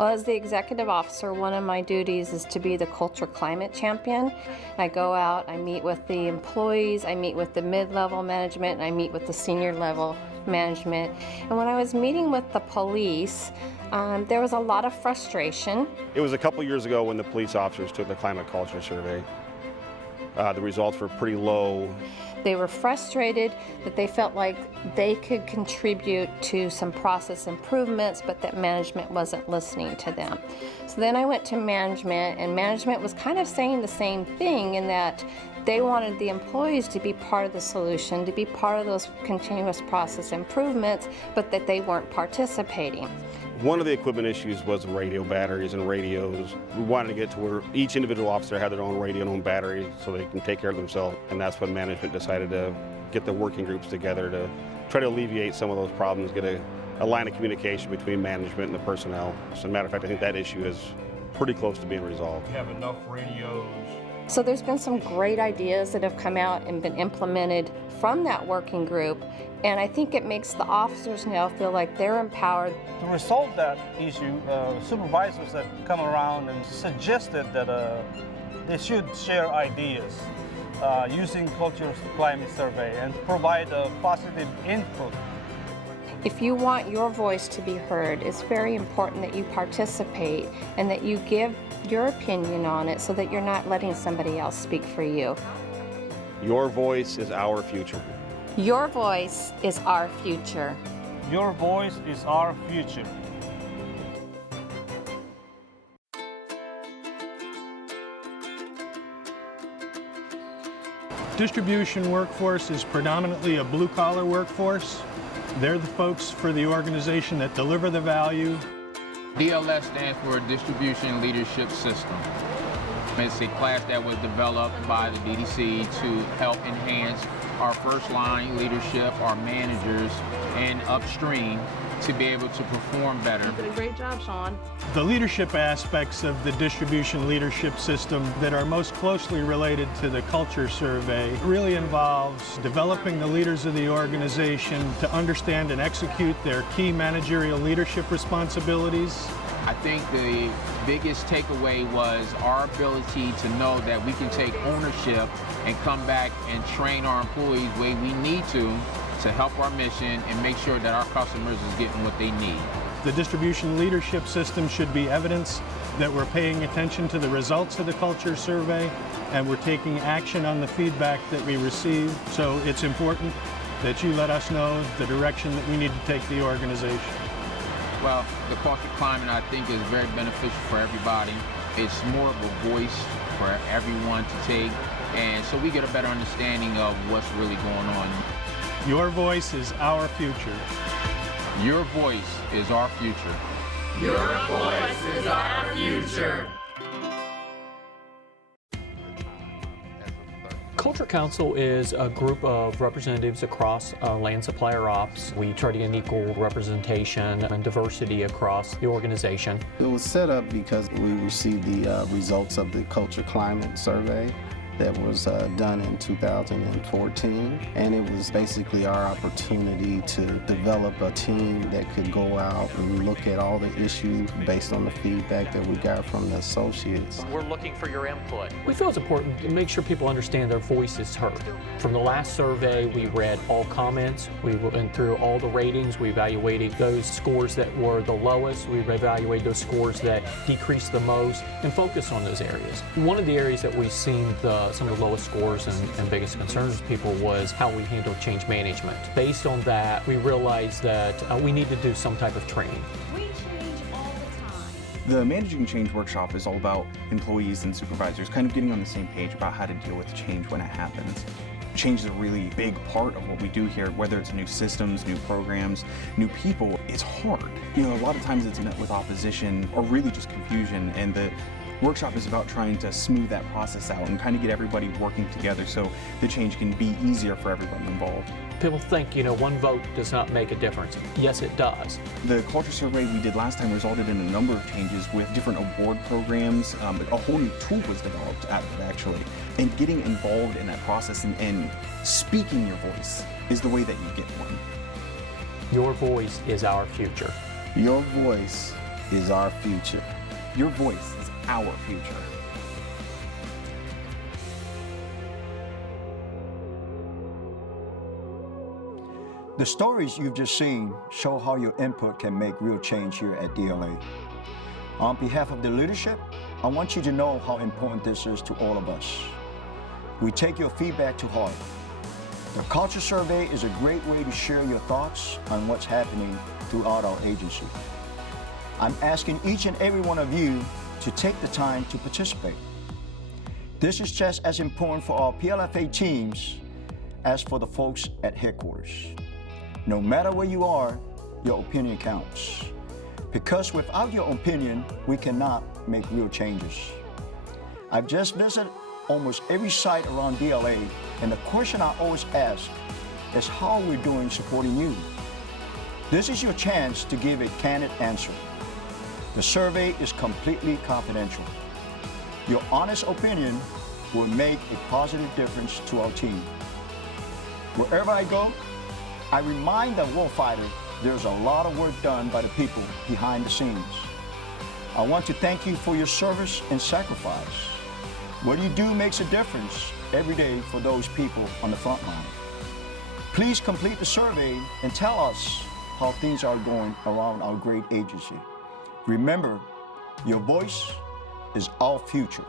Well, as the executive officer, one of my duties is to be the culture climate champion. I go out, I meet with the employees, I meet with the mid-level management, and I meet with the senior level management. And when I was meeting with the police, there was a lot of frustration. It was a couple years ago when the police officers took the climate culture survey. The results were pretty low. They were frustrated that they felt like they could contribute to some process improvements, but that management wasn't listening to them. So then I went to management, and management was kind of saying the same thing in that they wanted the employees to be part of the solution, to be part of those continuous process improvements, but that they weren't participating. One of the equipment issues was radio batteries and radios. We wanted to get to where each individual officer had their own radio and own battery so they can take care of themselves. And that's when management decided to get the working groups together to try to alleviate some of those problems, get a line of communication between management and the personnel. As a matter of fact, I think that issue is pretty close to being resolved. We have enough radios. So there's been some great ideas that have come out and been implemented from that working group, and I think it makes the officers now feel like they're empowered. To resolve that issue, supervisors that come around and suggested that they should share ideas using culture climate survey and provide a positive input. If you want your voice to be heard, it's very important that you participate and that you give your opinion on it so that you're not letting somebody else speak for you. Your voice is our future. Your voice is our future. Your voice is our future. Distribution workforce is predominantly a blue-collar workforce. They're the folks for the organization that deliver the value. DLS stands for Distribution Leadership System. It's a class that was developed by the DDC to help enhance our first line leadership, our managers, and upstream to be able to perform better. You did a great job, Sean. The leadership aspects of the distribution leadership system that are most closely related to the culture survey really involves developing the leaders of the organization to understand and execute their key managerial leadership responsibilities. I think the biggest takeaway was our ability to know that we can take ownership and come back and train our employees the way we need to help our mission and make sure that our customers is getting what they need. The distribution leadership system should be evidence that we're paying attention to the results of the culture survey and we're taking action on the feedback that we receive. So it's important that you let us know the direction that we need to take the organization. Well, the culture climate, I think, is very beneficial for everybody. It's more of a voice for everyone to take, and so we get a better understanding of what's really going on. Your voice is our future. Your voice is our future. Your voice is our future. Culture Council is a group of representatives across land supplier ops. We try to get an equal representation and diversity across the organization. It was set up because we received the results of the Culture Climate Survey that was done in 2014, and it was basically our opportunity to develop a team that could go out and look at all the issues based on the feedback that we got from the associates. We're looking for your input. We feel it's important to make sure people understand their voice is heard. From the last survey, we read all comments, we went through all the ratings, we evaluated those scores that were the lowest, we evaluated those scores that decreased the most, and focused on those areas. One of the areas that we've seen some of the lowest scores and biggest concerns of people was how we handle change management. Based on that, we realized that we need to do some type of training. We change all the time. The Managing Change workshop is all about employees and supervisors kind of getting on the same page about how to deal with change when it happens. Change is a really big part of what we do here, whether it's new systems, new programs, new people. It's hard. You know, a lot of times it's met with opposition or really just confusion, and the workshop is about trying to smooth that process out and kind of get everybody working together so the change can be easier for everybody involved. People think, one vote does not make a difference. Yes, it does. The culture survey we did last time resulted in a number of changes with different award programs. A whole new tool was developed out of it, actually. And getting involved in that process and speaking your voice is the way that you get one. Your voice is our future. Your voice is our future. Your voice is our future. The stories you've just seen show how your input can make real change here at DLA. On behalf of the leadership, I want you to know how important this is to all of us. We take your feedback to heart. The Culture Survey is a great way to share your thoughts on what's happening throughout our agency. I'm asking each and every one of you to take the time to participate. This is just as important for our PLFA teams as for the folks at headquarters. No matter where you are, your opinion counts. Because without your opinion, we cannot make real changes. I've just visited almost every site around DLA, and the question I always ask is how we're doing supporting you. This is your chance to give a candid answer. The survey is completely confidential. Your honest opinion will make a positive difference to our team. Wherever I go, I remind the warfighter there's a lot of work done by the people behind the scenes. I want to thank you for your service and sacrifice. What you do makes a difference every day for those people on the front line. Please complete the survey and tell us how things are going around our great agency. Remember, your voice is our future.